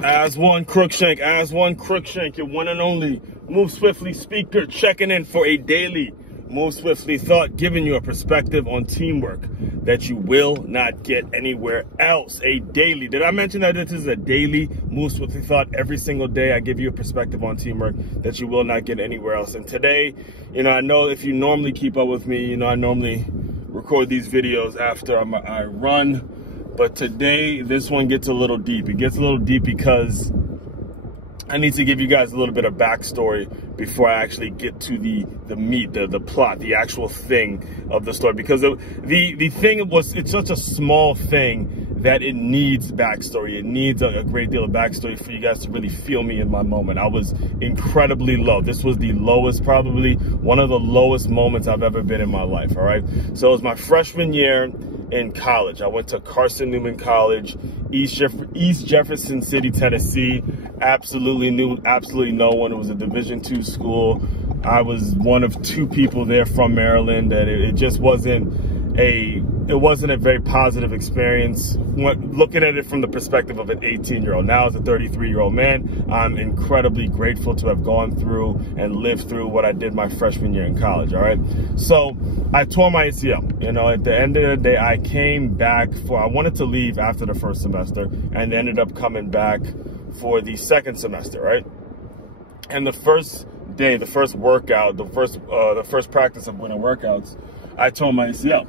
Aswand Cruickshank, your one and only Move Swiftly speaker, checking in for a daily Move Swiftly thought, giving you a perspective on teamwork that you will not get anywhere else. A daily. Did I mention that this is a daily Move Swiftly thought? Every single day I give you a perspective on teamwork that you will not get anywhere else. And today, I know if you normally keep up with me, I normally record these videos after I run. But today, this one gets a little deep. It gets a little deep because I need to give you guys a little bit of backstory before I actually get to the meat, the plot, the actual thing of the story. Because the thing it's such a small thing that it needs backstory. It needs a great deal of backstory for you guys to really feel me in my moment. I was incredibly low. This was the lowest, probably one of the lowest moments I've ever been in my life, all right? So it was my freshman year in college. I went to Carson Newman College, East Jefferson City, Tennessee. Absolutely no one. It was a Division II school. I was one of two people there from Maryland, and it just wasn't a very positive experience. Looking at it from the perspective of an 18-year-old. Now as a 33-year-old man, I'm incredibly grateful to have gone through and lived through what I did my freshman year in college, all right? So I tore my ACL. At the end of the day, I came back I wanted to leave after the first semester and ended up coming back for the second semester, right? And the first day, the first workout, the first practice of winter workouts, I tore my ACL.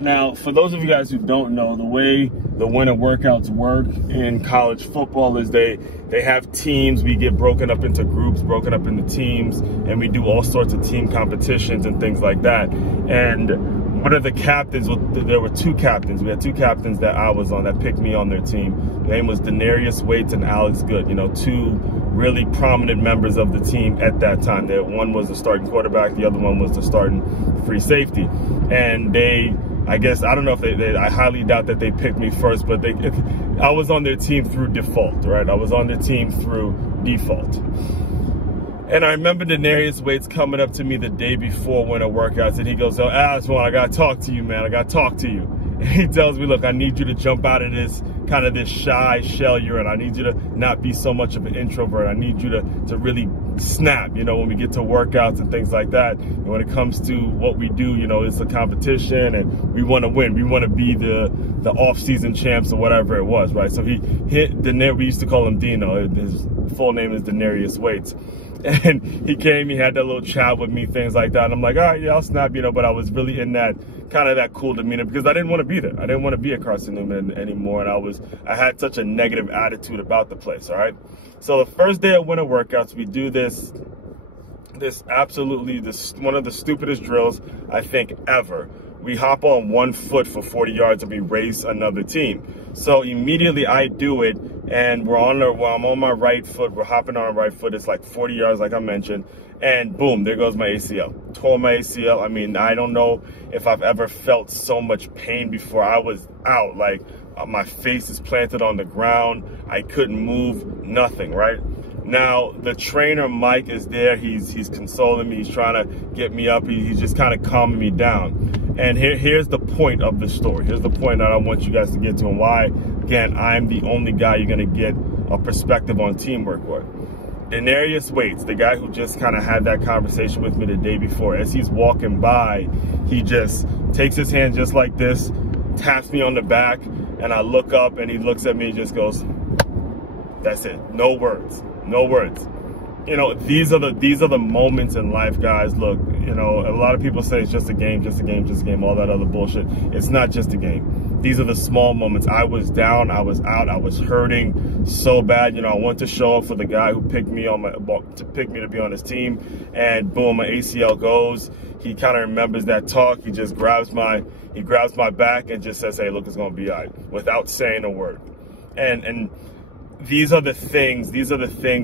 Now, for those of you guys who don't know, the way the winter workouts work in college football is they have teams. We get broken up into groups, broken up into teams, and we do all sorts of team competitions and things like that. And one of the captains, there were two captains. We had two captains that I was on that picked me on their team. Their name was Denarius Waits and Alex Good, two really prominent members of the team at that time. One was the starting quarterback, the other one was the starting free safety. And I don't know if I highly doubt that they picked me first, but I was on their team through default, right? I was on their team through default. And I remember Denarius Waits coming up to me the day before winter workouts, and he goes, "Oh, Aswand, I got to talk to you, man. I got to talk to you." And he tells me, "Look, I need you to jump out of this shy shell you're in. I need you to not be so much of an introvert. I need you to really snap, when we get to workouts and things like that. And when it comes to what we do, it's a competition and we want to win. We want to be the off-season champs or whatever it was, right?" So we used to call him Dino. His full name is Denarius Waits. And he came, he had that little chat with me, things like that. And I'm like, all right, yeah, I'll snap, but I was really in that cool demeanor because I didn't want to be there. I didn't want to be at Carson Newman anymore. And I had such a negative attitude about the place, all right? So the first day of winter workouts, we do this one of the stupidest drills I think ever. We hop on one foot for 40 yards and we race another team. So immediately I do it, and I'm on my right foot. We're hopping on our right foot. It's like 40 yards, like I mentioned, and boom, there goes my ACL. Tore my ACL. I don't know if I've ever felt so much pain before. I was out, like my face is planted on the ground. I couldn't move, nothing, right? Now, the trainer, Mike, is there. He's consoling me. He's trying to get me up. He's just kind of calming me down. And here's the point of the story. Here's the point that I want you guys to get to, and why, again, I'm the only guy you're going to get a perspective on teamwork with. Denarius Waits, the guy who just kind of had that conversation with me the day before, as he's walking by, he just takes his hand just like this, taps me on the back, and I look up, and he looks at me and just goes, "That's it. No words. No words." These are the moments in life, guys. Look, a lot of people say it's just a game, all that other bullshit. It's not just a game. These are the small moments. I was down, I was out, I was hurting so bad. I wanted to show up for the guy who picked me to be on his team, and boom, my ACL goes. He kind of remembers that talk. He just grabs my back and just says, "Hey, look, it's gonna be all right," without saying a word. And these are the things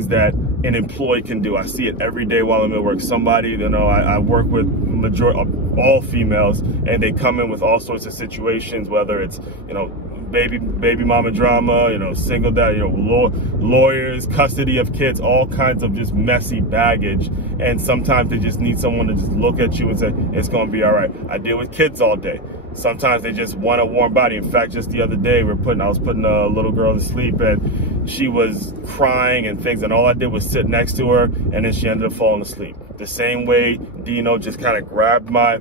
that an employee can do. I see it every day while I'm at work. Somebody, I work with all females, and they come in with all sorts of situations, whether it's, baby mama drama, single dad, lawyers, custody of kids, all kinds of just messy baggage. And sometimes they just need someone to just look at you and say, "It's going to be all right." I deal with kids all day. Sometimes they just want a warm body. In fact, just the other day, I was putting a little girl to sleep, and she was crying and things, and all I did was sit next to her, and then she ended up falling asleep. The same way Dino just kind of grabbed my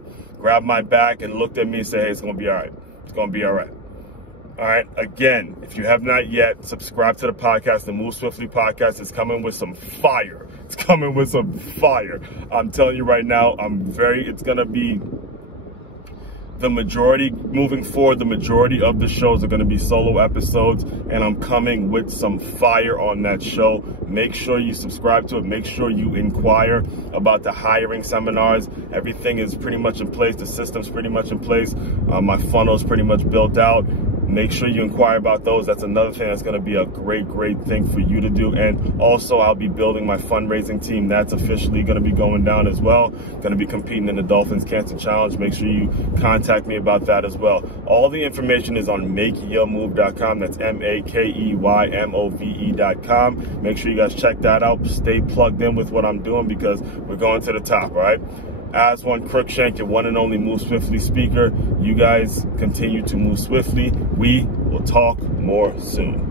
back and looked at me and said, hey, it's gonna be all right. It's gonna be all right. All right, again, if you have not yet, subscribe to the podcast. The Move Swiftly podcast is coming with some fire. It's coming with some fire. I'm telling you right now, it's gonna be the majority, moving forward, the majority of the shows are going to be solo episodes, and I'm coming with some fire on that show. Make sure you subscribe to it. Make sure you inquire about the hiring seminars. Everything is pretty much in place. The system's pretty much in place. My funnel is pretty much built out. Make sure you inquire about those. That's another thing that's going to be a great thing for you to do. And also, I'll be building my fundraising team. That's officially going to be going down as well. Going to be competing in the Dolphins Cancer Challenge. Make sure you contact me about that as well. All the information is on makeyourmove.com. That's MakeYourMove.com. Make sure you guys check that out. Stay plugged in with what I'm doing, because we're going to the top, all right? Aswand Cruickshank, your one and only Move Swiftly speaker. You guys continue to move swiftly. We will talk more soon.